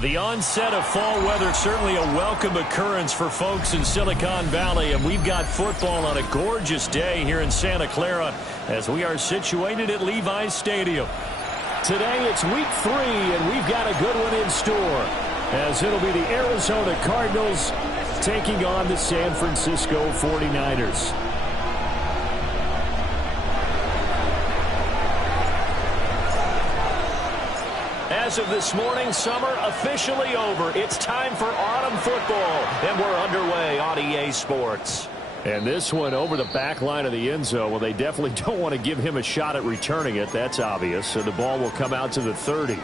The onset of fall weather, certainly a welcome occurrence for folks in Silicon Valley, and we've got football on a gorgeous day here in Santa Clara as we are situated at Levi's Stadium. Today it's week 3, and we've got a good one in store as it'll be the Arizona Cardinals taking on the San Francisco 49ers. As of this morning, summer officially over. It's time for autumn football, and we're underway on EA Sports. And this one over the back line of the end zone. Well, they definitely don't want to give him a shot at returning it. That's obvious. So the ball will come out to the 30.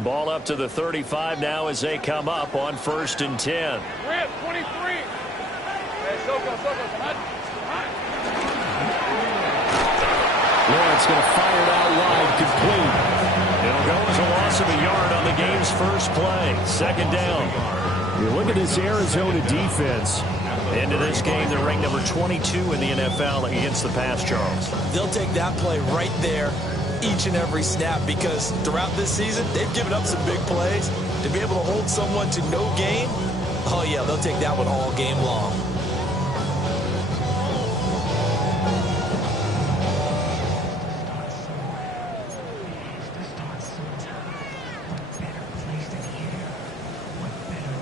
Ball up to the 35 now as they come up on 1st and 10. Rip, 23. Lawrence going to fire it out wide, complete. It'll go as a loss of a yard on the game's first play. 2nd down. You look at this Arizona defense. Into this game, they're ranked number 22 in the NFL against the pass, Charles. They'll take that play right there each and every snap, because throughout this season they've given up some big plays. To be able to hold someone to no gain, oh yeah, they'll take that one all game long.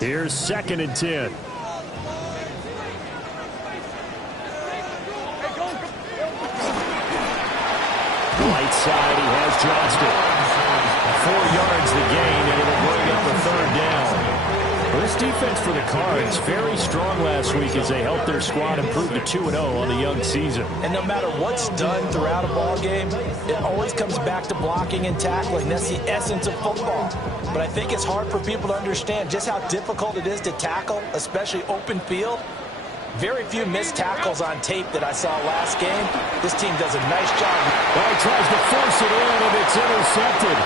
Here's 2nd and 10. Right side, he has Johnston. 4 yards the gain, and it'll bring up the 3rd down. Well, this defense for the Cards, very strong last week as they helped their squad improve to 2-0 on the young season. And no matter what's done throughout a ball game, it always comes back to blocking and tackling. That's the essence of football. But I think it's hard for people to understand just how difficult it is to tackle, especially open field. Very few missed tackles on tape that I saw last game. This team does a nice job. Well, he tries to force it in, and it's intercepted.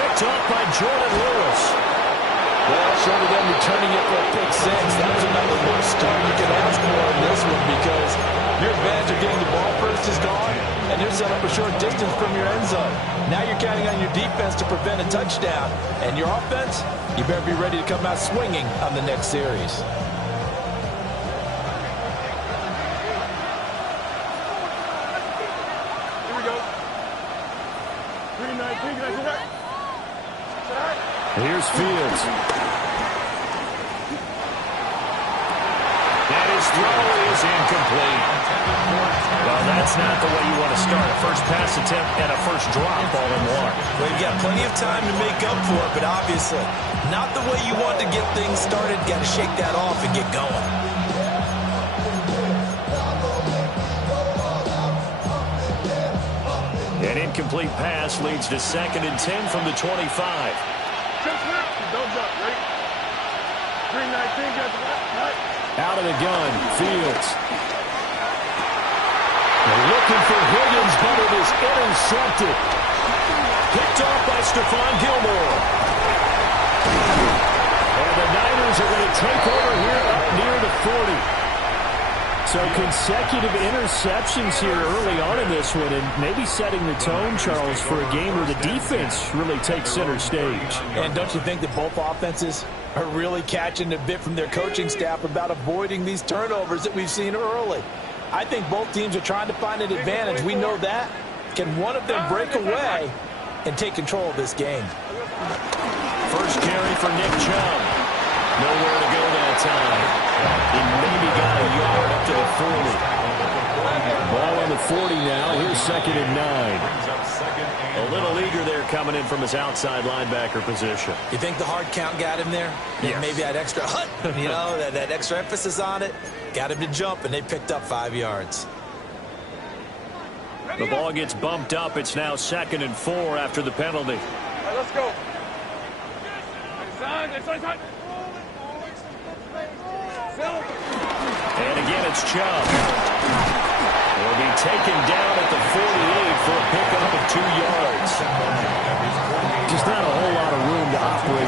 Picked up by Jordan Lewis. Well, short of them returning it for a pick 6, that was about the worst start you can ask for in this one, because your advantage of getting the ball first is gone, and you're set up a short distance from your end zone. Now you're counting on your defense to prevent a touchdown, and your offense, you better be ready to come out swinging on the next series. Here's Fields. And his throw is incomplete. Well, that's not the way you want to start. A first pass attempt and a first drop all in one. Well, you've got plenty of time to make up for it, but obviously not the way you want to get things started. Got to shake that off and get going. An incomplete pass leads to 2nd and 10 from the 25. Don't jump, ready? 319, got the right. Out of the gun, Fields. They're looking for Higgins, but it is intercepted. Picked off by Stephon Gilmore. And the Niners are going to take over here up near the 40. So consecutive interceptions here early on in this one, and maybe setting the tone, Charles, for a game where the defense really takes center stage. And don't you think that both offenses are really catching a bit from their coaching staff about avoiding these turnovers that we've seen early? I think both teams are trying to find an advantage. We know that. Can one of them break away and take control of this game? First carry for Nick Chubb. Nowhere to go that time. He maybe got a yard up to the 40. Ball on the 40 now. Here's 2nd and 9. A little eager there coming in from his outside linebacker position. You think the hard count got him there? Yes. Maybe that extra that extra emphasis on it got him to jump, and they picked up 5 yards. The ball gets bumped up. It's now 2nd and 4 after the penalty. All right, let's go. Inside. And again, it's Chubb. He'll be taken down at the 48 for a pickup of 2 yards. Just not a whole lot of room to operate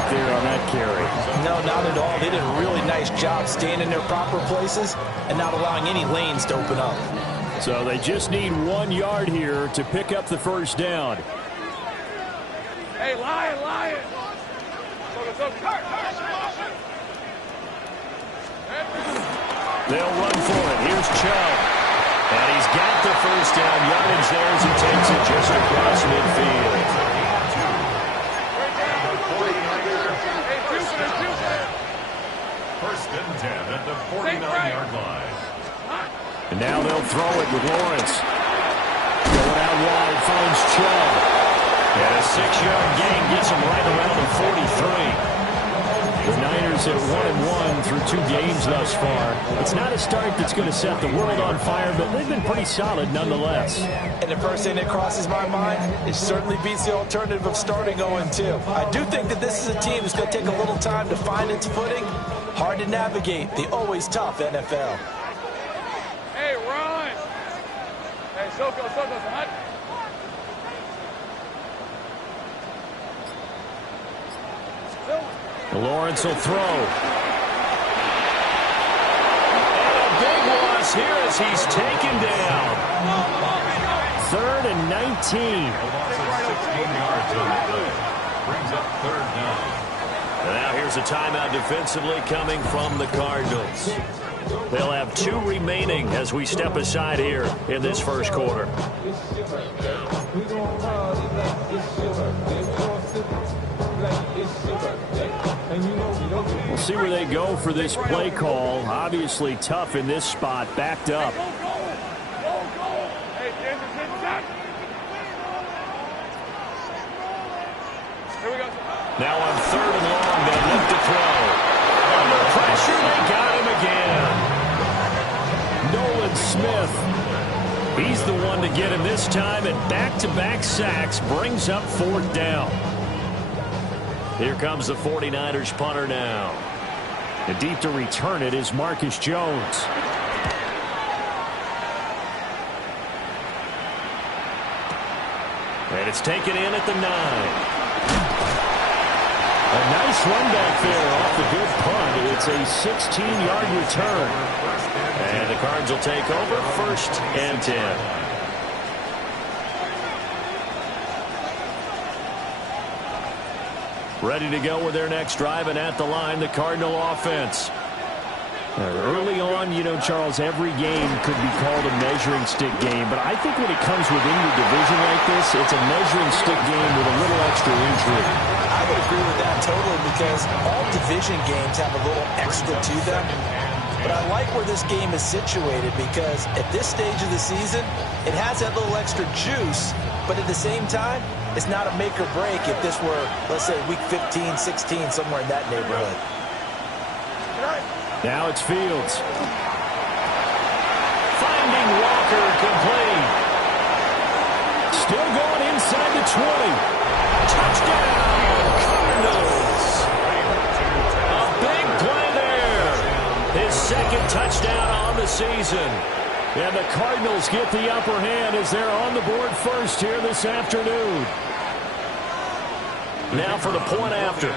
carry. No, not at all. They did a really nice job staying in their proper places and not allowing any lanes to open up. So they just need 1 yard here to pick up the first down. Hey, Lion. They'll run for it. Here's Chubb. And he's got the first down yardage there as he takes it just across midfield. First and 10 at the 49-yard line. And now they'll throw it with Lawrence. Going out wide, finds Chubb. And a 6-yard gain gets him right around the 43. The Niners at 1-1 through 2 games thus far. It's not a start that's going to set the world on fire, but they've been pretty solid nonetheless. And the first thing that crosses my mind, it certainly beats the alternative of starting 0-2. I do think that this is a team that's going to take a little time to find its footing. Hard to navigate the always tough NFL. Hey, run. Hey, Soko, hot. Lawrence will throw. And a big loss here as he's taken down. 3rd and 19. A loss of 16 yards on the play. Brings up 3rd down. And now here's a timeout defensively coming from the Cardinals. They'll have 2 remaining as we step aside here in this first quarter. We'll see where they go for this play call. Obviously tough in this spot, backed up. Now on 3rd and long, they look to throw. Under pressure, they got him again. Nolan Smith. He's the one to get him this time, and back-to-back sacks brings up 4th down. Here comes the 49ers punter now. And deep to return it is Marcus Jones. And it's taken in at the 9. A nice run back there off the good punt. It's a 16-yard return. And the Cards will take over 1st and 10. Ready to go with their next drive, and at the line, the Cardinal offense. Early on, you know, Charles, every game could be called a measuring stick game, but I think when it comes within your division like this, it's a measuring stick game with a little extra intrigue. I would agree with that totally because all division games have a little extra to them. But I like where this game is situated because at this stage of the season, it has that little extra juice, but at the same time, it's not a make or break if this were, let's say, week 15, 16, somewhere in that neighborhood. Now it's Fields. Finding Walker complete. Still going inside the 20. Touchdown, Cardinals. A big play there. His 2nd touchdown on the season. And the Cardinals get the upper hand as they're on the board first here this afternoon. Now for the point after.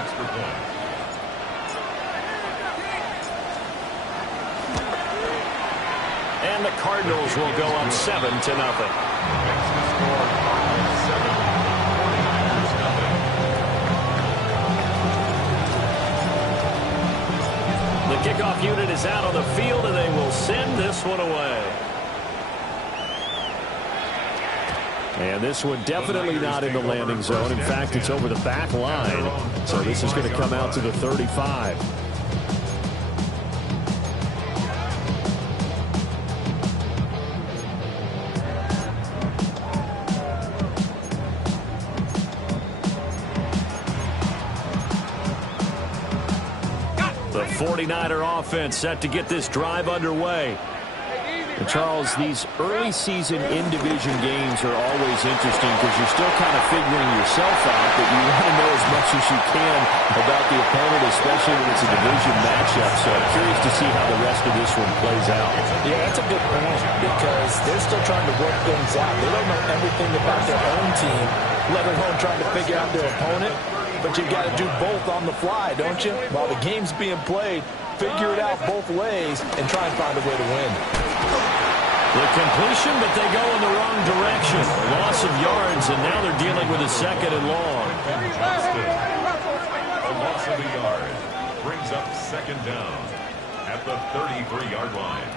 And the Cardinals will go up 7-0. The kickoff unit is out on the field, and they will send this one away. And this one definitely not in the landing zone. In fact, it's over the back line. So this is going to come out to the 35. The 49er offense set to get this drive underway. And Charles, these early season in-division games are always interesting because you're still kind of figuring yourself out, but you want to know as much as you can about the opponent, especially when it's a division matchup. So I'm curious to see how the rest of this one plays out. Yeah, that's a good point because they're still trying to work things out. They don't know everything about their own team, let alone trying to figure out their opponent. but you've got to do both on the fly, don't you? While the game's being played, figure it out both ways and try and find a way to win. The completion, but they go in the wrong direction. Loss of yards, and now they're dealing with a second and long. A loss of a yard brings up second down at the 33-yard line.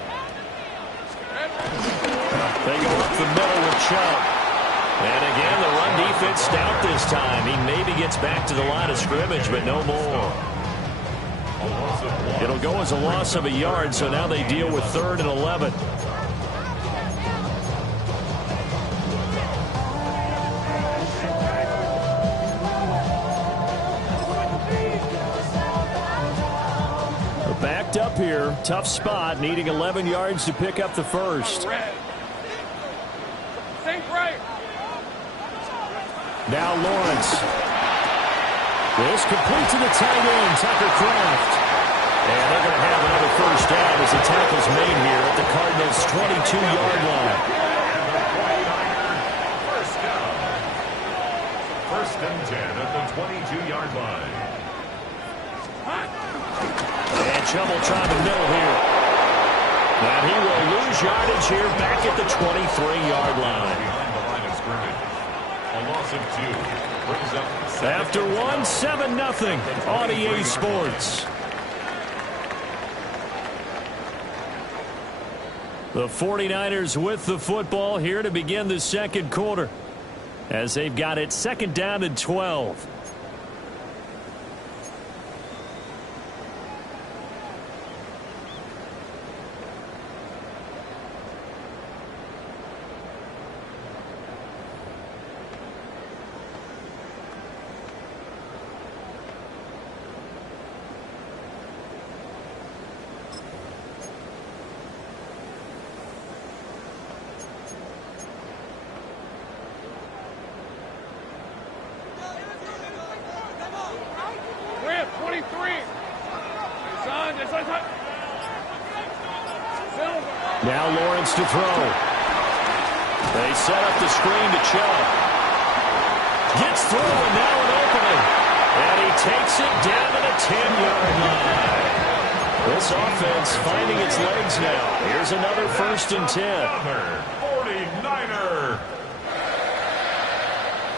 They go up the middle with Chubb. And again, the run defense stout this time. He maybe gets back to the line of scrimmage, but no more. It'll go as a loss of a yard, so now they deal with 3rd and 11. Backed up here, tough spot, needing 11 yards to pick up the first. Now Lawrence. This complete to the tight end, Tucker Kraft. And they're going to have another first down as the tackle's made here at the Cardinals' 22-yard line. First down. First and 10 at the 22-yard line. And Chubb will try the middle here. And he will lose yardage here back at the 23-yard line. Behind the line of scrimmage. A loss of 2 brings up After 1, 7-0 on EA Sports. The 49ers with the football here to begin the second quarter as they've got it 2nd down and 12. Now Lawrence to throw. They set up the screen to Chubb. Gets through and now an opening. And he takes it down to the 10-yard line. This offense finding its legs now. Here's another 1st and 10. Another 49er.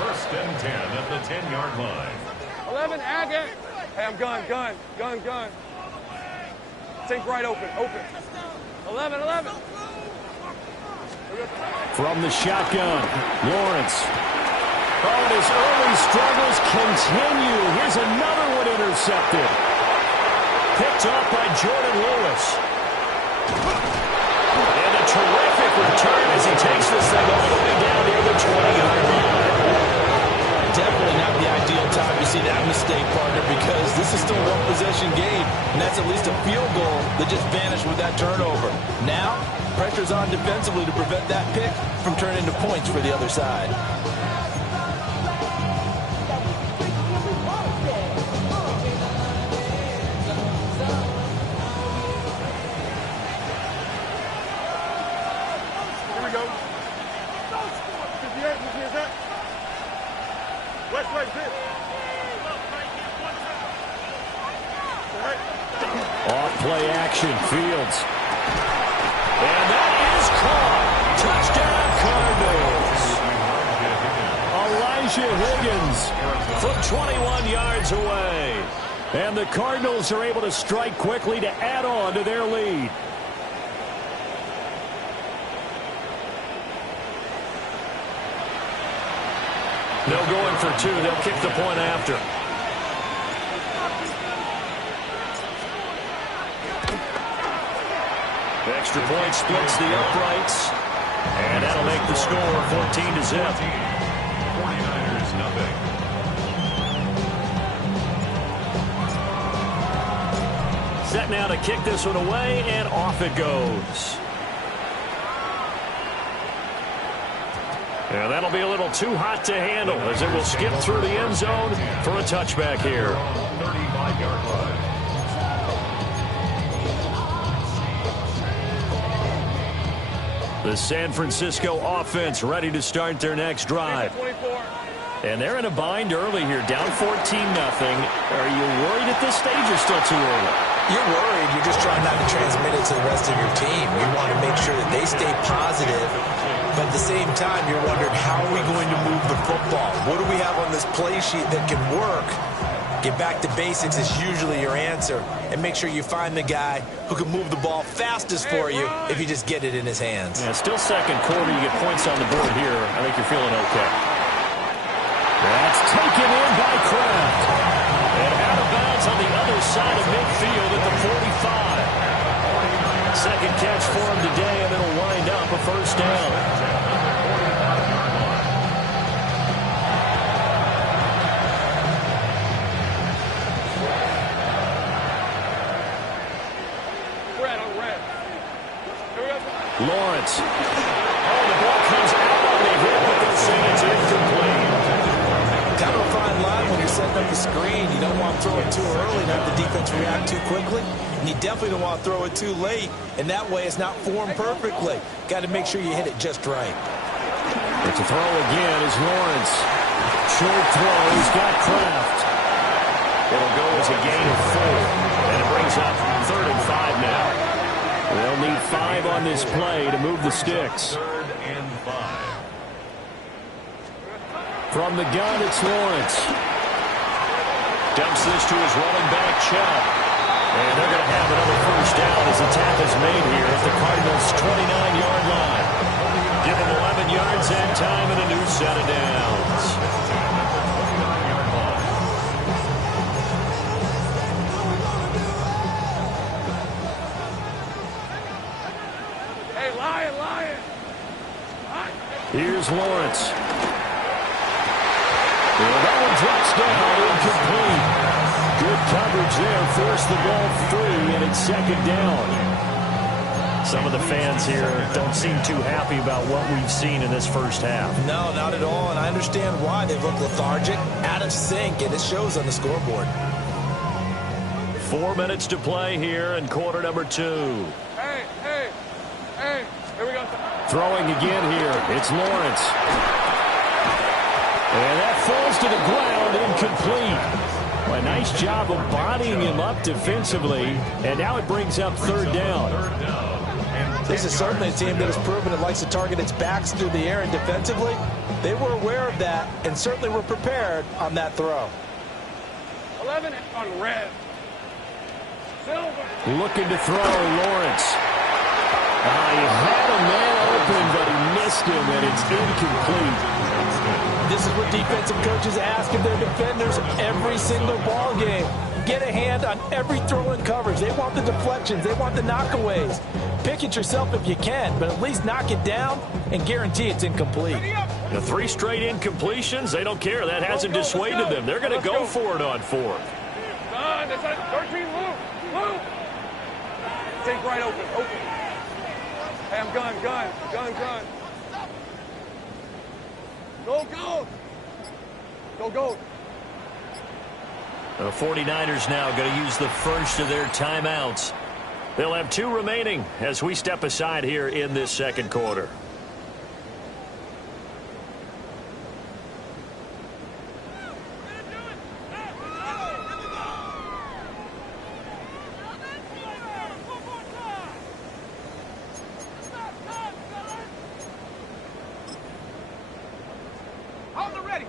1st and 10 at the 10-yard line. 11, Agate. Hey, I'm gun. Think right open. 11. From the shotgun, Lawrence. Oh, and his early struggles continue. Here's another one intercepted. Picked off by Jordan Lewis. And a terrific return as he takes this thing all the way down near the 20-yard line. Definitely not the ideal time to see that mistake, partner, because this is still a one-possession game, and that's at least a field goal that just vanished with that turnover. Now, pressure's on defensively to prevent that pick from turning into points for the other side. Here we go. Off play action, Fields. And that is caught. Touchdown, Cardinals. Elijah Higgins from 21 yards away. And the Cardinals are able to strike quickly to add on to their lead. No going for 2. They'll kick the point after. Extra point splits the uprights. And that'll make the score 14-0. 49ers nothing. Set now to kick this one away, and off it goes. And that'll be a little too hot to handle as it will skip through the end zone for a touchback here. 35-yard line. The San Francisco offense ready to start their next drive. 24. And they're in a bind early here, down 14-0. Are you worried at this stage or still too early? You're worried. You're just trying not to transmit it to the rest of your team. You want to make sure that they stay positive. But at the same time, you're wondering, how are we going to move the football? What do we have on this play sheet that can work? Get back to basics is usually your answer. And make sure you find the guy who can move the ball fastest for you if you just get it in his hands. Yeah, still second quarter. You get points on the board here. I think you're feeling okay. That's taken in by Kraft. And out of bounds on the other side of midfield at the 45. Second catch for him today, and it'll wind up a first down. Lawrence. Oh, the ball comes out on the hit, but they'll say it's incomplete. Kind of a fine line when you're setting up the screen. You don't want to throw it too early and have the defense react too quickly. And you definitely don't want to throw it too late. And that way it's not formed perfectly. Got to make sure you hit it just right. It's a throw again is Lawrence. Short throw. He's got Kraft. It'll go as a gain of 4. And it brings up 3rd and 5 now. They'll need 5 on this play to move the sticks. 3rd and 5. From the gun, it's Lawrence. Dumps this to his running back, Chubb. And they're going to have another first down as the tap is made here at the Cardinals' 29-yard line. Give them 11 yards that time and a new set of downs. Here's Lawrence. Well, that one drops down, incomplete. Good coverage there, forced the ball free, and it's second down. Some of the fans here don't seem too happy about what we've seen in this first half. No, not at all, and I understand why. They look lethargic, out of sync, and it shows on the scoreboard. 4 minutes to play here in quarter number 2. Hey, here we go. Throwing again here. It's Lawrence. And that falls to the ground, incomplete. Well, a nice job of bodying him up defensively. And now it brings up 3rd down. This is certainly a team that has proven it likes to target its backs through the air and defensively. They were aware of that and certainly were prepared on that throw. 11 on red. Silver. Looking to throw, Lawrence. He had a man open, but he missed him, and it's incomplete. This is what defensive coaches ask of their defenders every single ball game. Get a hand on every throw and coverage. They want the deflections. They want the knockaways. Pick it yourself if you can, but at least knock it down and guarantee it's incomplete. The 3 straight incompletions, they don't care. That hasn't dissuaded them. They're going to go for it on 4th. 13, Lou. Take right open. Hey, I'm gun. Go. The 49ers now going to use the first of their timeouts. They'll have 2 remaining as we step aside here in this second quarter.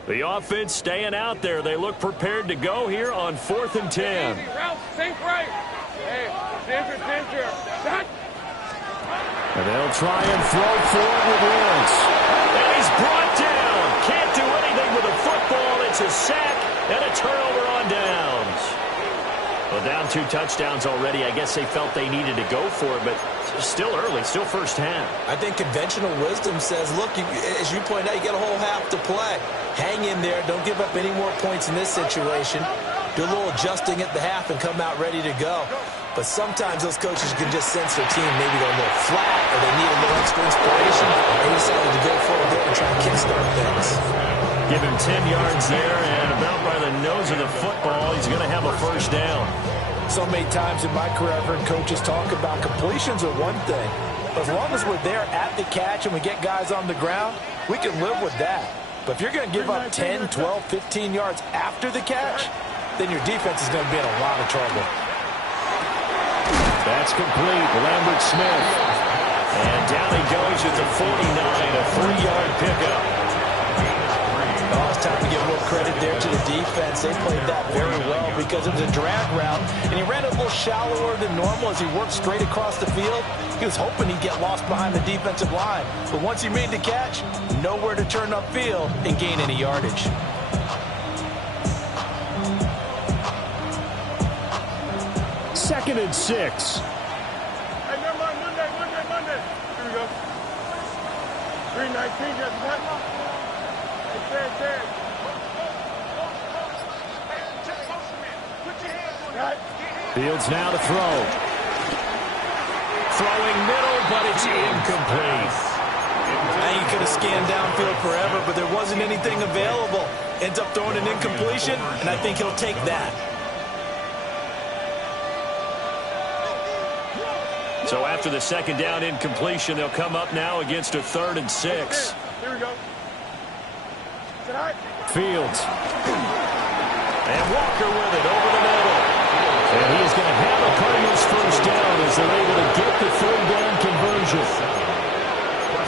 The offense staying out there. They look prepared to go here on 4th and 10. Route, sink right. Hey, ginger. And they'll try and throw for it with Lawrence. And he's brought down. Can't do anything with a football. It's a sack and a turnover on downs. Well, down 2 touchdowns already. I guess they felt they needed to go for it, but still early, still first half. I think conventional wisdom says, look, as you point out, you got a whole half to play. Hang in there. Don't give up any more points in this situation. Do a little adjusting at the half and come out ready to go. But sometimes those coaches can just sense their team maybe go a little flat or they need a little extra inspiration. They decided to go for it there and try and kickstart things. Give him 10 yards there, and about by the nose of the football, he's going to have a first down. So many times in my career, I've heard coaches talk about completions are one thing. But as long as we're there at the catch and we get guys on the ground, we can live with that. But sometimes those coaches can just sense their team maybe go a little flat or they need a little extra inspiration. Do a little adjusting at the half and come out ready to go. But sometimes those coaches can just sense their team maybe go a little flat or they need a little extra inspiration. But if you're going to give up 10, 12, 15 yards after the catch, then your defense is going to be in a lot of trouble. That's complete. Lambert Smith. And down he goes at the 49, a 3-yard pickup. Oh, it's time to give a little credit there to the defense. They played that very well because it was a drag route, and he ran a little shallower than normal as he worked straight across the field. He was hoping he'd get lost behind the defensive line. But once he made the catch, nowhere to turn upfield and gain any yardage. Second and 6. Hey, never mind. Monday. Here we go. 319, just what? Hey, Fields now to throw. Throwing middle, but it's incomplete. Now you could have scanned downfield forever, but there wasn't anything available. Ends up throwing an incompletion, and I think he'll take that. So after the second down incompletion, they'll come up now against a 3rd and 6. Here we go. Fields. And Walker with it over the middle. And he is going to have a Cardinals first down as they're able to get the 3rd down conversion.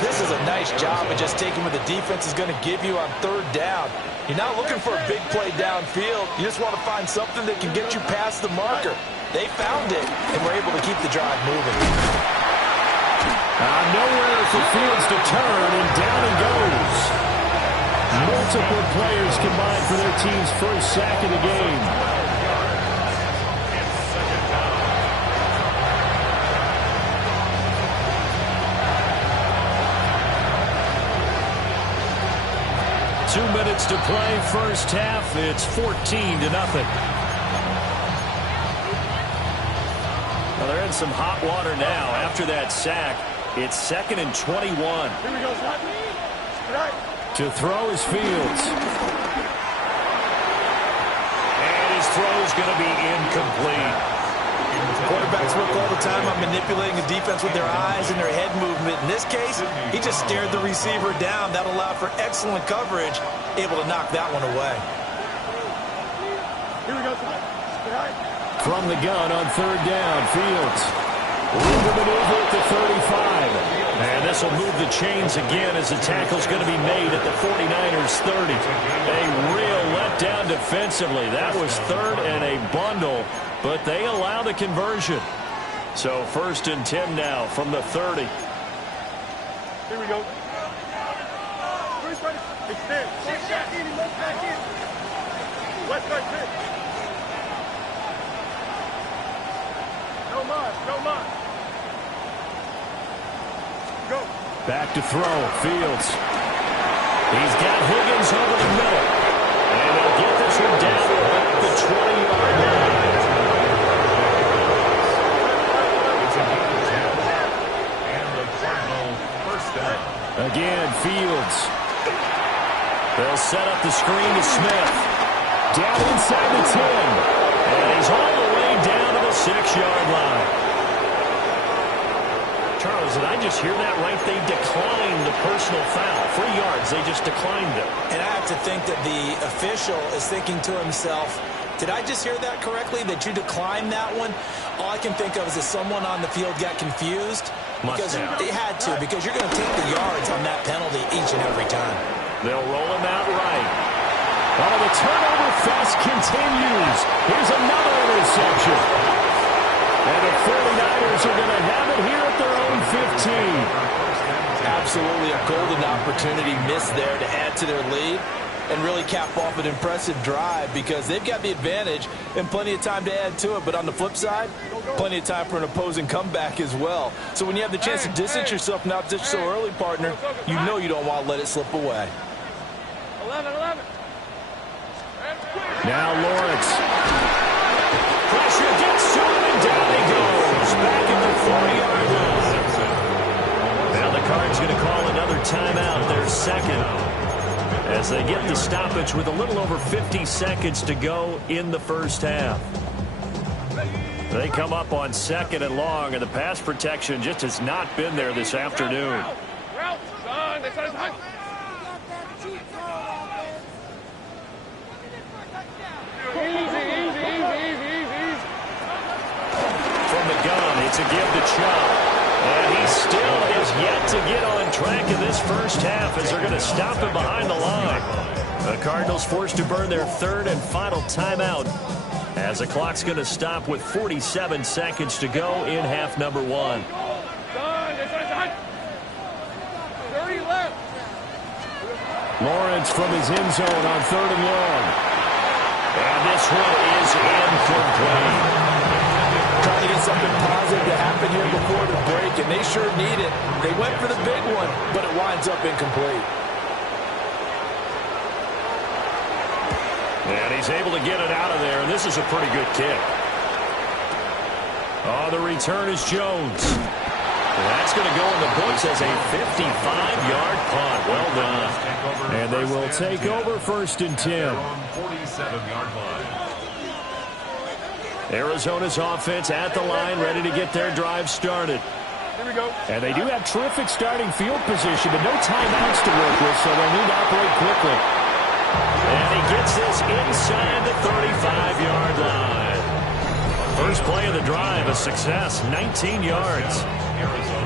This is a nice job of just taking what the defense is going to give you on 3rd down. You're not looking for a big play downfield. You just want to find something that can get you past the marker. They found it, and were able to keep the drive moving. Nowhere for Fields to turn, and down he goes. Multiple players combined for their team's first sack of the game. Two minutes to play, first half. It's 14-0. Well, they're in some hot water now. After that sack, it's 2nd and 21. Here we go, son. Right. To throw is Fields. And his throw is going to be incomplete. Quarterbacks work all the time on manipulating the defense with their eyes and their head movement. In this case, he just stared the receiver down. That allowed for excellent coverage, able to knock that one away. Here we go, son. Right. From the gun on 3rd down, Fields. Room to maneuver at the 35. And this will move the chains again as the tackle's going to be made at the 49ers 30. A real letdown defensively. That was 3rd and a bundle, but they allow the conversion. So 1st and 10 now from the 30. Here we go. Extend. Back in. West side pitch. No mind. Go. Back to throw, Fields. He's got Higgins over the middle. And they'll get this one down at the 20-yard line. And the final first down. Again, Fields. They'll set up the screen to Smith. Down inside the 10. And he's all the way down to the 6-yard line. Charles, did I just hear that right? They declined the personal foul. 3 yards, they just declined it. And I have to think that the official is thinking to himself, did I just hear that correctly, that you declined that one? All I can think of is that someone on the field got confused. Because they had to, because you're going to take the yards on that penalty each and every time. They'll roll him out right. Oh, the turnover fest continues. Here's another interception. And the 49ers are going to have it here at their own 15. Absolutely a golden opportunity missed there to add to their lead and really cap off an impressive drive because they've got the advantage and plenty of time to add to it. But on the flip side, plenty of time for an opposing comeback as well. So when you have the chance to distance yourself now just so early, partner, you know you don't want to let it slip away. 11. Now Lawrence. Pressure gets to him, and down he goes. Back at the 40-yard line. Now the Cards going to call another timeout, their second, as they get the stoppage with a little over 50 seconds to go in the first half. They come up on 2nd and long, and the pass protection just has not been there this afternoon. Route, son. From the gun, it's a give to Chubb. And he still is yet to get on track in this first half as they're going to stop him behind the line. The Cardinals forced to burn their third and final timeout as the clock's going to stop with 47 seconds to go in half number one. 30 left. Lawrence from his end zone on 3rd and long. And this one is incomplete. Trying to get something positive to happen here before the break, and they sure need it. They went for the big one, but it winds up incomplete. And he's able to get it out of there, and this is a pretty good kick. Oh, the return is Jones. And that's going to go in the books as a 55-yard punt. Well done. And they will take over 1st and 10. 47-yard line. Arizona's offense at the line, ready to get their drive started. Here we go. And they do have terrific starting field position, but no timeouts to work with, so they'll need to operate quickly. And he gets this inside the 35-yard line. First play of the drive, a success, 19 yards.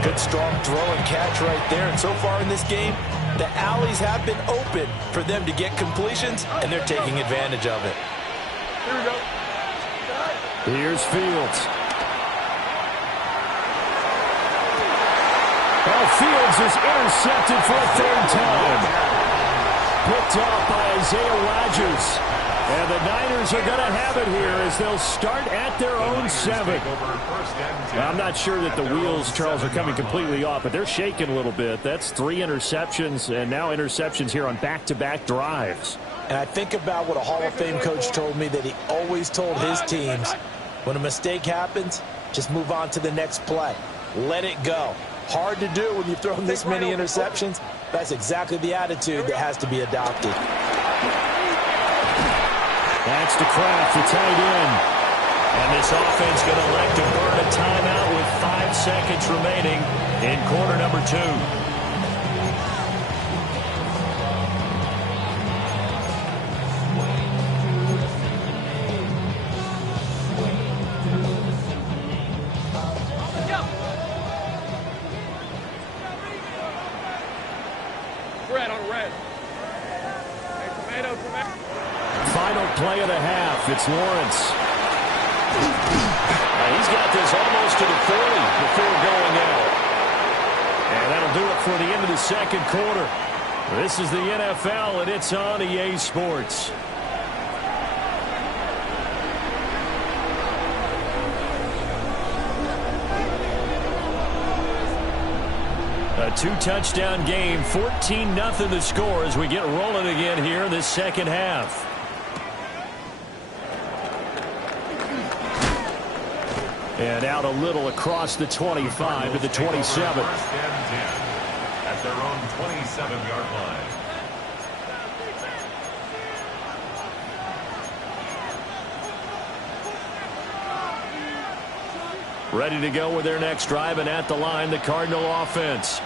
Good strong throw and catch right there. And so far in this game, the alleys have been open for them to get completions, and they're taking advantage of it. Here we go. Here's Fields. Oh, Fields is intercepted for a 3rd time. Picked off by Isaiah Rodgers. And the Niners are going to have it here as they'll start at their own 7. I'm not sure that the wheels, Charles, are coming completely off, but they're shaking a little bit. That's 3 interceptions, and now interceptions here on back-to-back drives. And I think about what a Hall of Fame coach told me that he always told his teams, when a mistake happens, just move on to the next play. Let it go. Hard to do when you've thrown this many interceptions. That's exactly the attitude that has to be adopted. That's to Kraft, the tight end. And this offense going to elect to burn a timeout with 5 seconds remaining in quarter number 2. Red on red. Hey, tomato. Final play of the half. It's Lawrence. He's got this almost to the 40 before going out. And that'll do it for the end of the second quarter. This is the NFL, and it's on EA Sports. A 2-touchdown game, 14-0 the score as we get rolling again here in this second half. And out a little across the 25 to the 27. First and 10 at their own 27-yard line. Ready to go with their next drive, and at the line, the Cardinal offense.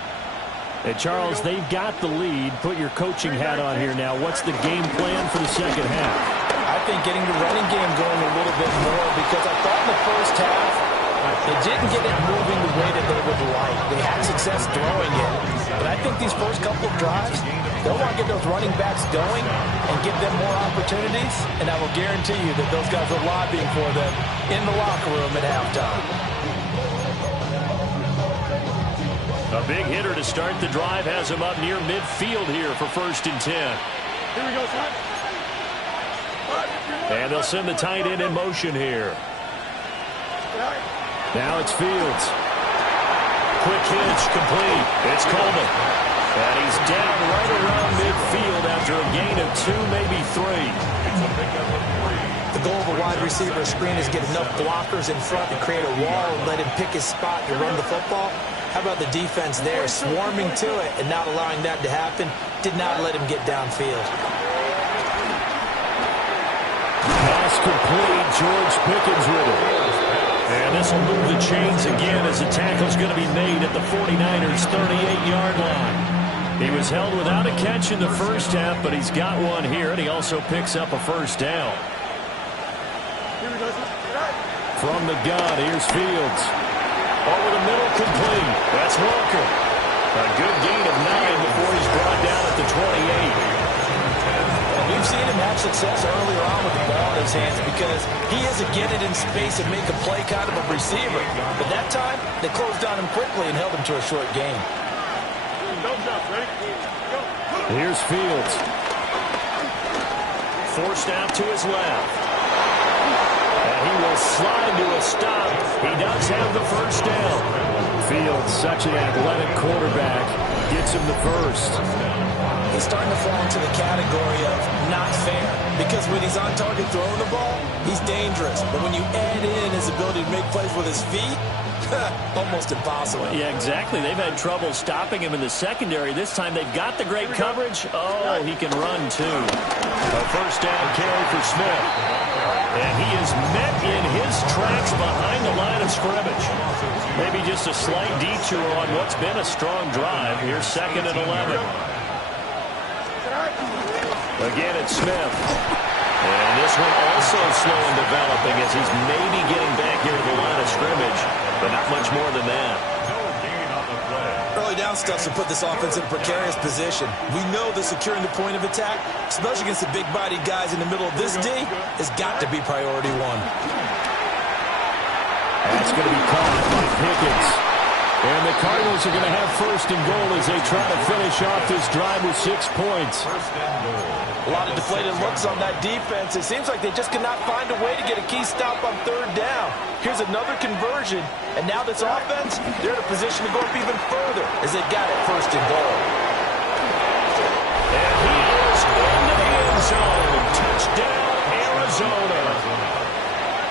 And Charles, they've got the lead. Put your coaching hat on here now. What's the game plan for the second half? I think getting the running game going a little bit more, because I thought in the first half they didn't get it moving the way that they would like. They had success throwing it. But I think these first couple of drives, they'll want to get those running backs going and give them more opportunities. And I will guarantee you that those guys are lobbying for them in the locker room at halftime. A big hitter to start the drive has him up near midfield here for 1st and 10. Here we go, son. And they'll send the tight end in motion here. Now it's Fields. Quick hitch, complete. It's Coleman. And he's down right around midfield after a gain of 2, maybe 3. The goal of a wide receiver screen is get enough blockers in front to create a wall and let him pick his spot to run the football. How about the defense there, swarming to it and not allowing that to happen? Did not let him get downfield. Pass complete. George Pickens with it. And this will move the chains again as the tackle's going to be made at the 49ers' 38-yard line. He was held without a catch in the first half, but he's got one here, and he also picks up a first down. From the gun, here's Fields. Over the middle, complete. That's Walker. A good gain of 9 before he's brought down at the 28. We've seen him have success earlier on with the ball in his hands because he is a get it in space and make a play kind of a receiver. But that time, they closed on him quickly and held him to a short gain. Here's Fields. Forced out to his left. And he will slide to a stop. He does have the first down. Fields, such an athletic quarterback, gets him the first. He's starting to fall into the category of not fair because when he's on target throwing the ball, he's dangerous. But when you add in his ability to make plays with his feet, almost impossible. Yeah, exactly. They've had trouble stopping him in the secondary. This time they've got the great coverage. Oh, he can run too. A first down carry for Smith. And he is met in his tracks behind the line of scrimmage. Maybe just a slight detour on what's been a strong drive. Here's 2nd and 11. Again, it's Smith. And this one also slow in developing as he's maybe getting back here to the line of scrimmage, but not much more than that. Early down stuff to put this offense in a precarious position. We know that securing the point of attack, especially against the big-bodied guys in the middle of this D, has got to be priority one. That's going to be caught by Pickens. And the Cardinals are going to have 1st and goal as they try to finish off this drive with 6 points. A lot of deflated looks on that defense. It seems like they just cannot find a way to get a key stop on 3rd down. Here's another conversion, and now this offense, they're in a position to go up even further as they've got it 1st and goal. And he is into the end zone. Touchdown, Arizona.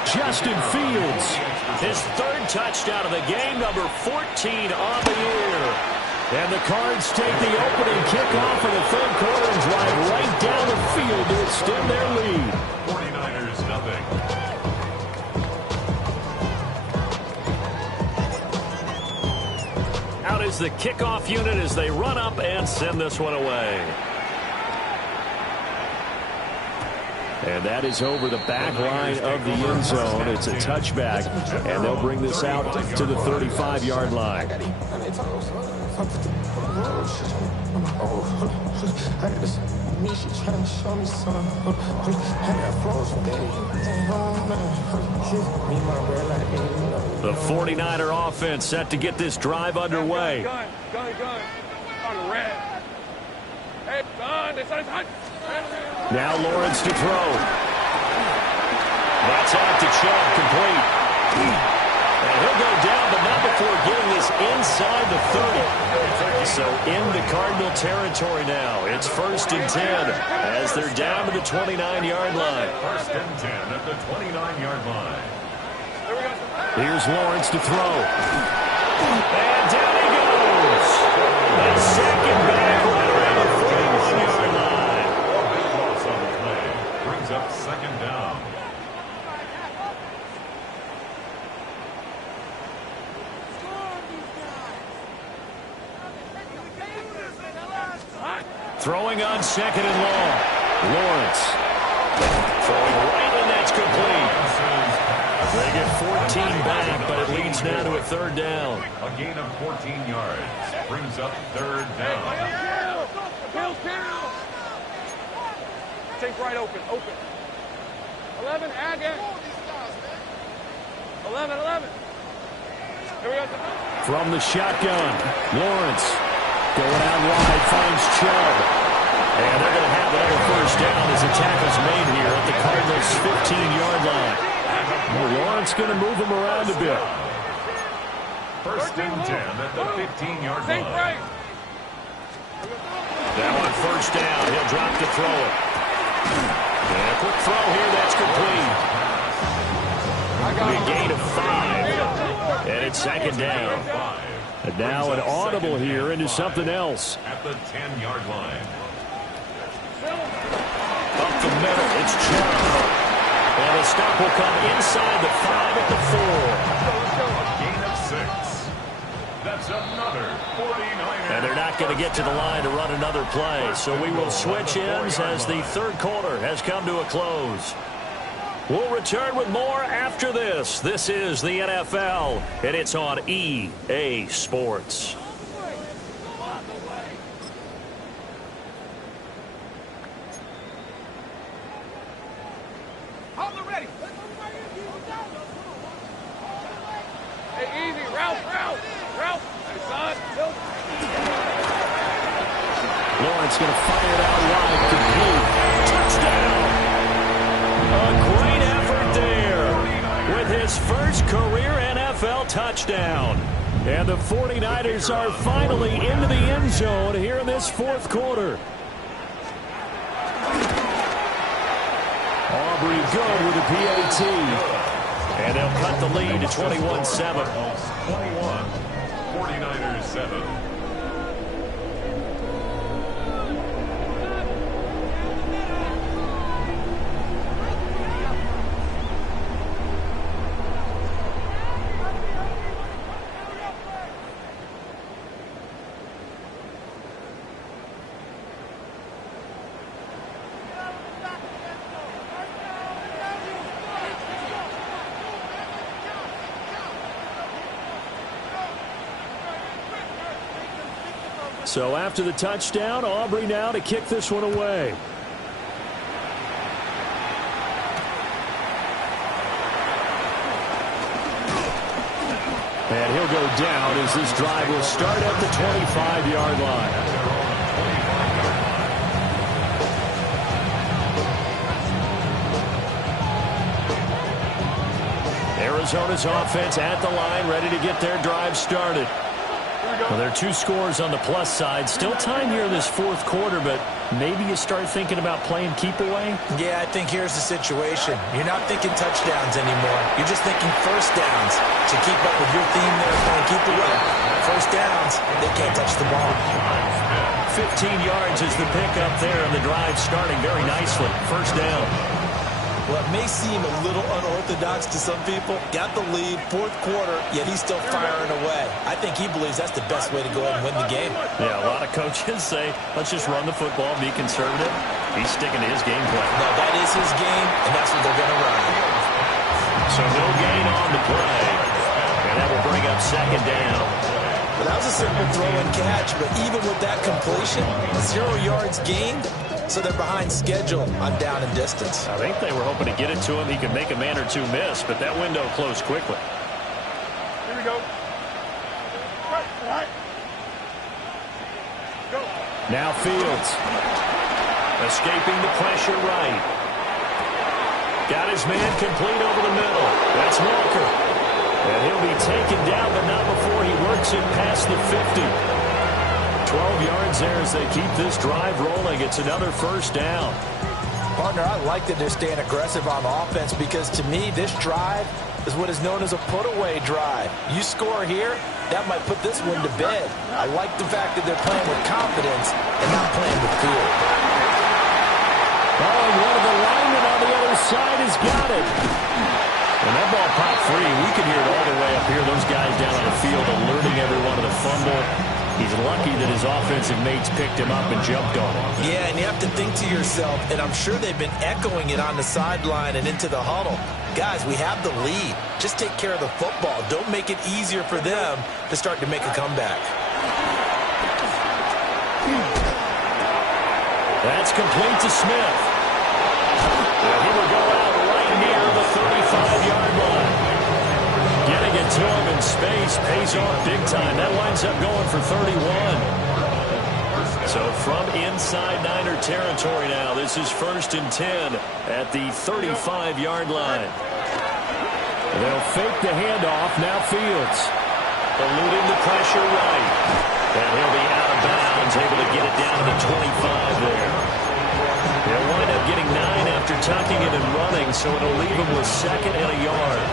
Justin Fields, his 3rd touchdown of the game, number 14 on the year. And the Cards take the opening kickoff of the 3rd quarter and drive right down the field to extend their lead. 49ers nothing. Out is the kickoff unit as they run up and send this one away. And that is over the back line of the end zone. It's a touchback, and they'll bring this out to the 35-yard line. The 49er offense set to get this drive underway. Gun. On red. Hey, gun. Now Lawrence to throw. That's out to Chubb, complete. And he'll go down, but not before getting this inside the 30. So into Cardinal territory now. It's 1st and 10 as they're down to the 29-yard line. 1st and 10 at the 29-yard line. Here's Lawrence to throw. And down he goes. The second back right around the 41-yard line. Loss on the play brings up 2nd down. Throwing on 2nd and long. Lawrence. Throwing right, and that's complete. They get 14 back, but it leads now to a 3rd down. A gain of 14 yards brings up 3rd down. Take right open. 11, Agate. 11. Here we go. From the shotgun, Lawrence going out wide, finds Chubb. And they're going to have another 1st down as the tackle's made here at the Cardinals' 15-yard line. Well, Lawrence going to move him around a bit. 1st and 10 at the 15-yard Take line. right. Now on 1st down, he'll drop to throw it. And a quick throw here, that's complete. A gain of 5. And it's 2nd down. And now an audible here into something else. At the 10-yard line. Up the middle, it's Chubb. And the stop will come inside the 5 at the 4. A gain of 6. That's another 49er. And And they're not going to get to the line to run another play. So we will switch ends as the third quarter has come to a close. We'll return with more after this. This is the NFL, and it's on EA Sports. Hey, easy. Ralph. Hey, son. Lawrence going to fire it out wide. Complete. Touchdown. A great effort there with his first career NFL touchdown. And the 49ers are finally into the end zone here in this fourth quarter. Aubrey good with the PAT. And they'll cut the lead to 21-7. 21, 49ers 7. So after the touchdown, Aubrey now to kick this one away. And he'll go down as this drive will start at the 25-yard line. Arizona's offense at the line, ready to get their drive started. Well, there are two scores on the plus side. Still time here in this fourth quarter, but maybe you start thinking about playing keep away? Yeah, I think here's the situation. You're not thinking touchdowns anymore. You're just thinking first downs. To keep up with your theme there, playing keep away. First downs, they can't touch the ball. 15 yards is the pickup there, and the drive starting very nicely. First down. Well, it may seem a little unorthodox to some people. Got the lead, fourth quarter, yet he's still firing away. I think he believes that's the best way to go ahead and win the game. Yeah, a lot of coaches say, let's just run the football, be conservative. He's sticking to his game plan. No, that is his game, and that's what they're going to run. So no gain on the play. And that will bring up second down. Well, that was a simple throw and catch, but even with that completion, 0 yards gained. So they're behind schedule on down and distance. I think they were hoping to get it to him. He could make a man or two miss, but that window closed quickly. Here we go. Right. Go. Now Fields. Escaping the pressure right. Got his man complete over the middle. That's Walker. And he'll be taken down, but not before he works it past the 50. 12 yards there as they keep this drive rolling. It's another first down. Partner, I like that they're staying aggressive on offense because to me, this drive is what is known as a put-away drive. You score here, that might put this one to bed. I like the fact that they're playing with confidence and not playing with fear. Oh, and one of the linemen on the other side has got it. When that ball popped free, we could hear it all the way up here. Those guys down on the field alerting everyone to the fumble. He's lucky that his offensive mates picked him up and jumped on him. Yeah, and you have to think to yourself, and I'm sure they've been echoing it on the sideline and into the huddle. Guys, we have the lead. Just take care of the football. Don't make it easier for them to start to make a comeback. That's complete to Smith. And he will go out right near the 35-yard line. Getting it to him in space pays off big time. That winds up going for 31. So from inside Niner territory now, this is 1st and 10 at the 35-yard line. They'll fake the handoff. Now Fields. Eluding the pressure right. And he'll be out of bounds, able to get it down to the 25 there. They'll wind up getting 9 after tucking it and running, so it'll leave him with 2nd and a yard.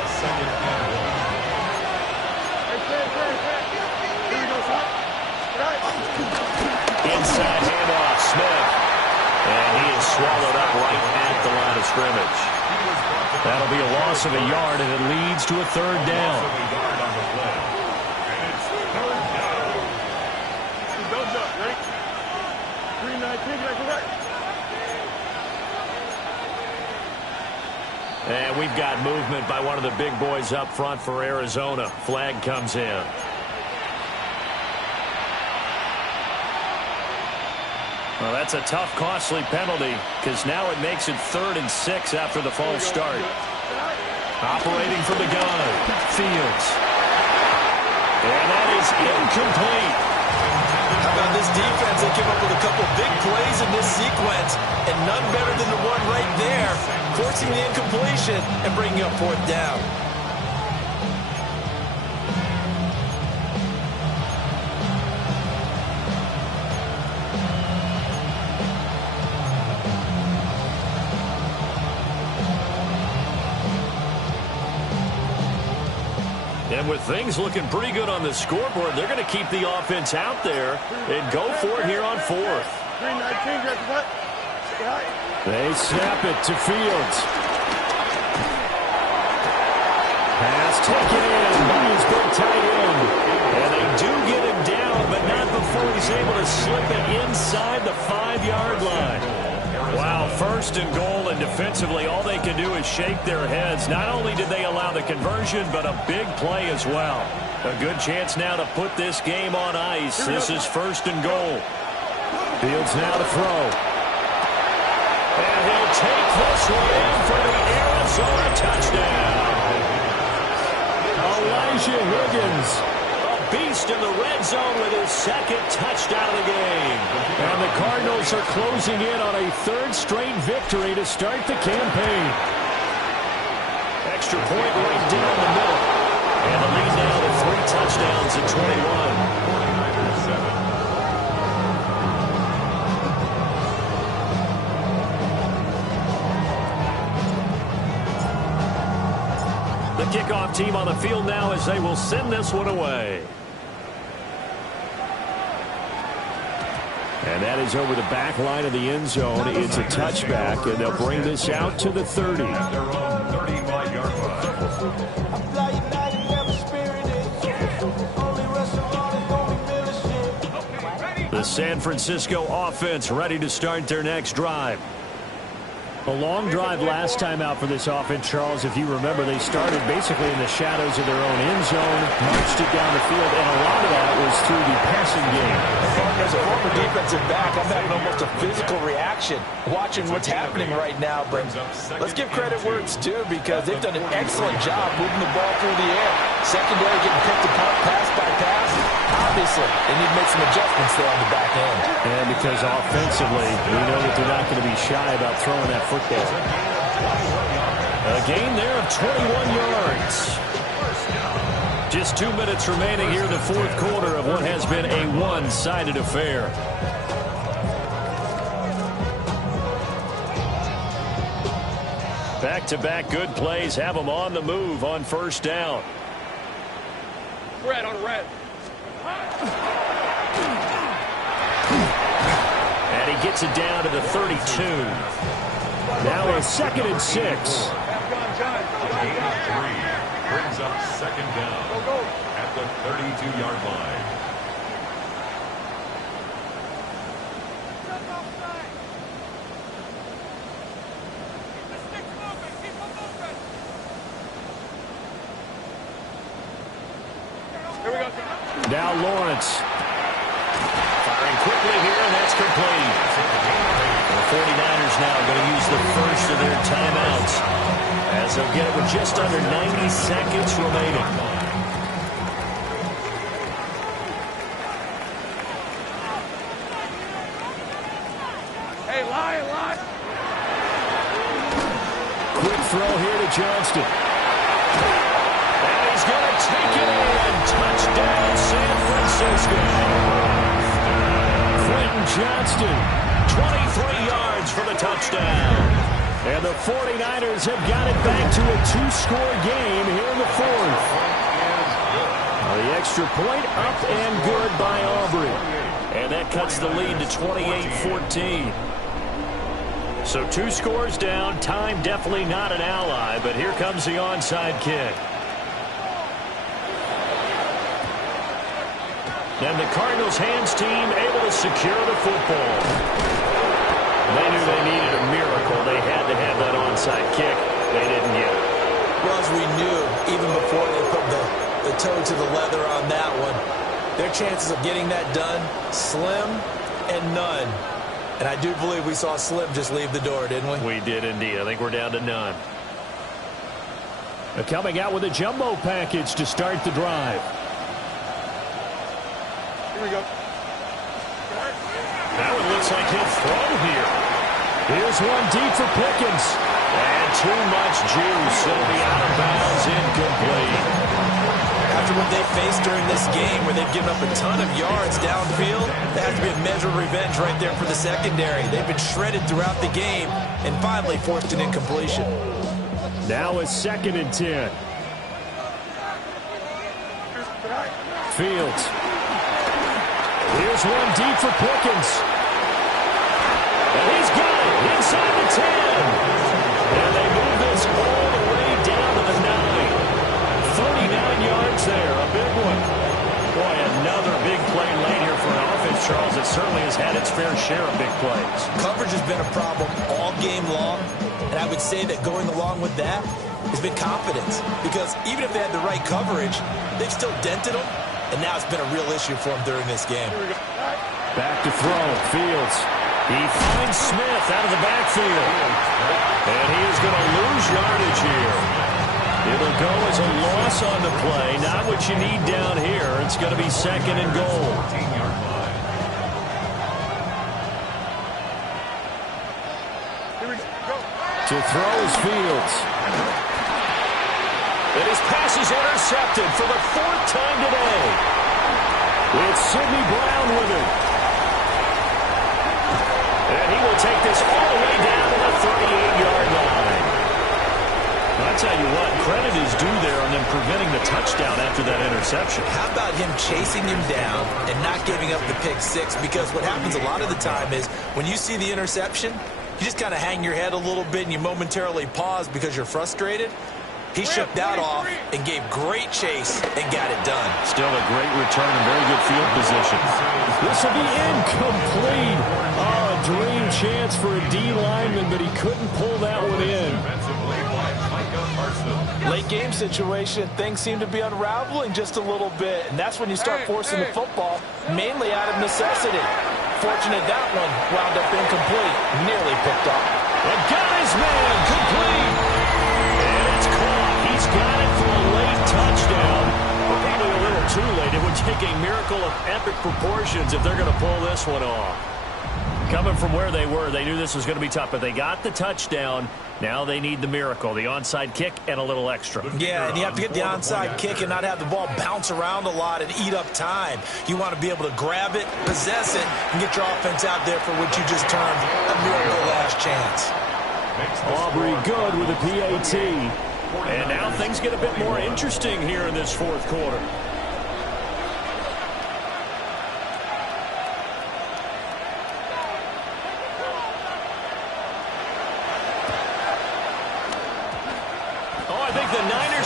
Inside handoff, Smith. And he is swallowed up right at the line of scrimmage. That'll be a loss of a yard, and it leads to a 3rd down. And we've got movement by one of the big boys up front for Arizona. Flag comes in. Well, that's a tough, costly penalty because now it makes it 3rd and 6 after the false start. Operating from the gun, Fields. And that is incomplete. How about this defense? They came up with a couple big plays in this sequence, and none better than the one right there, forcing the incompletion and bringing up 4th down. And with things looking pretty good on the scoreboard, they're going to keep the offense out there and go for it here on 4th. They snap it to Fields. Pass taken in by his big tight end. And they do get him down, but not before he's able to slip it inside the 5-yard line. Wow, 1st and goal, and defensively all they can do is shake their heads. Not only did they allow the conversion, but a big play as well. A good chance now to put this game on ice. This is 1st and goal. Fields now to throw. And he'll take this one in for the Arizona touchdown. Elijah Higgins, a beast in the red zone with his 2nd touchdown of the game. And the Cardinals are closing in on a 3rd straight victory to start the campaign. Extra point right down the middle. And the lead now to 3 touchdowns at 21. 49-7. The kickoff team on the field now as they will send this one away. And that is over the back line of the end zone. It's a touchback, and they'll bring this out to the 30. At their own 35-yard line. The San Francisco offense ready to start their next drive. A long drive last time out for this offense, Charles. If you remember, they started basically in the shadows of their own end zone, marched it down the field, and a lot of that was through the passing game. As a former defensive back, I'm having almost a physical reaction watching what's happening right now. But let's give credit where it's due because they've done an excellent job moving the ball through the air. Secondary getting picked apart pass by pass. Obviously, they need to make some adjustments there on the back end. And because offensively, we know that they're not going to be shy about throwing that football. A gain there of 21 yards. Just 2 minutes remaining here in the 4th quarter of what has been a one-sided affair. Back-to-back good plays have them on the move on 1st down. Red on red. And he gets it down to the 32. Now a 2nd and 6. Gain of 3 brings up 2nd down at the 32-yard line. Now Lawrence. Firing quickly here, and that's complete. The 49ers now going to use the first of their timeouts as they'll get it with just under 90 seconds remaining. Hey, lie. Quick throw here to Johnston. And he's going to take it in. Touchdown, San Francisco. Quentin Johnston, 23 yards for the touchdown. And the 49ers have got it back to a 2-score game here in the 4th. The extra point up and good by Aubrey. And that cuts the lead to 28-14. So 2 scores down. Time definitely not an ally, but here comes the onside kick. And the Cardinals hands team able to secure the football. kick. They didn't get it. Well, as we knew, even before they put the toe to the leather on that one, their chances of getting that done, slim and none. And I do believe we saw Slim just leave the door, didn't we? We did indeed. I think we're down to none. They're coming out with a jumbo package to start the drive. Here we go. Now it looks like he'll throw here. Here's one deep for Pickens. And too much juice. It'll be out of bounds, incomplete. After what they faced during this game where they've given up a ton of yards downfield, that has to be a measure of revenge right there for the secondary. They've been shredded throughout the game and finally forced an incompletion. Now it's 2nd and 10. Fields. Here's one deep for Pickens. And he's got it inside the 10. And they move this all the way down to the 9. 39 yards there, a big one. Boy, another big play late here for an offense, Charles, that certainly has had its fair share of big plays. Coverage has been a problem all game long, and I would say that going along with that has been confidence. Because even if they had the right coverage, they've still dented them, and now it's been a real issue for them during this game. Back to throw, Fields. He finds Smith out of the backfield. And he is going to lose yardage here. It'll go as a loss on the play. Not what you need down here. It's going to be 2nd and goal. To throw is Fields. And his pass is intercepted for the 4th time today. It's Sidney Brown with it. And he will take this all the way down to the 38-yard line. I'll tell you what, credit is due there on them preventing the touchdown after that interception. How about him chasing him down and not giving up the pick six? Because what happens a lot of the time is when you see the interception, you just kind of hang your head a little bit and you momentarily pause because you're frustrated. He shook that off and gave great chase and got it done. Still a great return and very good field position. This will be incomplete. Oh, a dream chance for a D lineman, but he couldn't pull that one in. Late game situation, things seem to be unraveling just a little bit, and that's when you start forcing the football, mainly out of necessity. Fortunate that one wound up incomplete, nearly picked off. And got his man complete. And it's caught. He's got it for a late touchdown. But probably a little too late. It would take a miracle of epic proportions if they're going to pull this one off. Coming from where they were, they knew this was going to be tough, but they got the touchdown. Now they need the miracle, the onside kick and a little extra. Yeah, and you have to get the onside kick and not have the ball bounce around a lot and eat up time. You want to be able to grab it, possess it, and get your offense out there for what you just termed a miracle last chance. Aubrey good with a PAT. And now things get a bit more interesting here in this 4th quarter.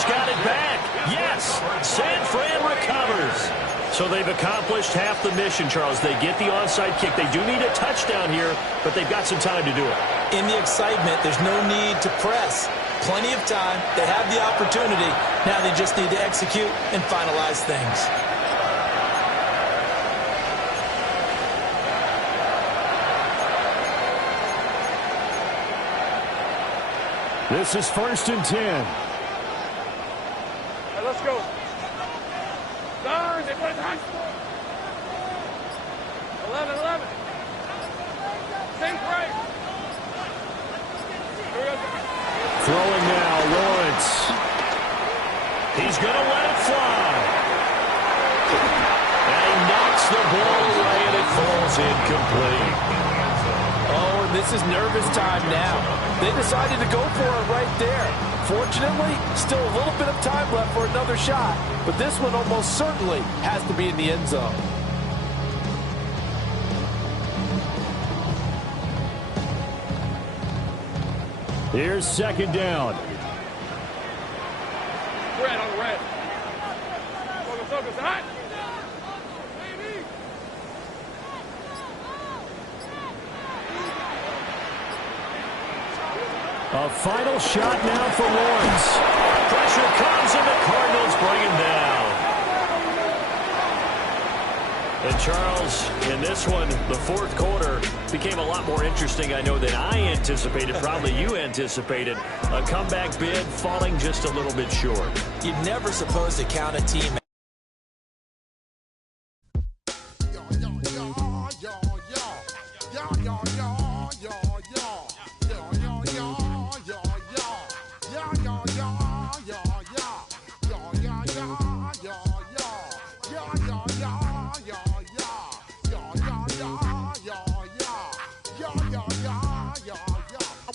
Got it back. Yes, San Fran recovers. So they've accomplished half the mission, Charles. They get the onside kick. They do need a touchdown here, but they've got some time to do it. In the excitement, there's no need to press. Plenty of time. They have the opportunity. Now they just need to execute and finalize things. This is 1st and 10. Let's go. Darn, they put it on. 11. Think right. Throwing now, Lawrence. He's going to let it fly. And he knocks the ball away, and it falls incomplete. Oh, and this is nervous time now. They decided to go for it right there. Fortunately, still a little bit of time left for another shot, but this one almost certainly has to be in the end zone. Here's 2nd down. Red on the red. Focus, hot. A final shot now for Lawrence. Pressure comes, and the Cardinals bring him down. And Charles, in this one, the fourth quarter became a lot more interesting, I know, than I anticipated. Probably you anticipated. A comeback bid falling just a little bit short. You're never supposed to count a team.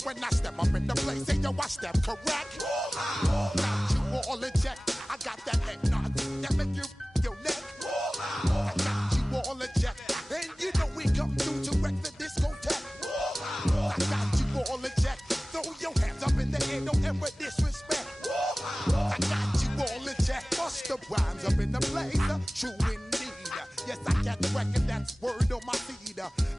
When I step up in the place, say yo, I step correct. Got you all in check. I got that eggnog that make you your neck. I got you all in check. And you know we come through to wreck the discotheque. I got you all in check. Throw your hands up in the air, don't ever disrespect. I got you all in check. Bust the rhymes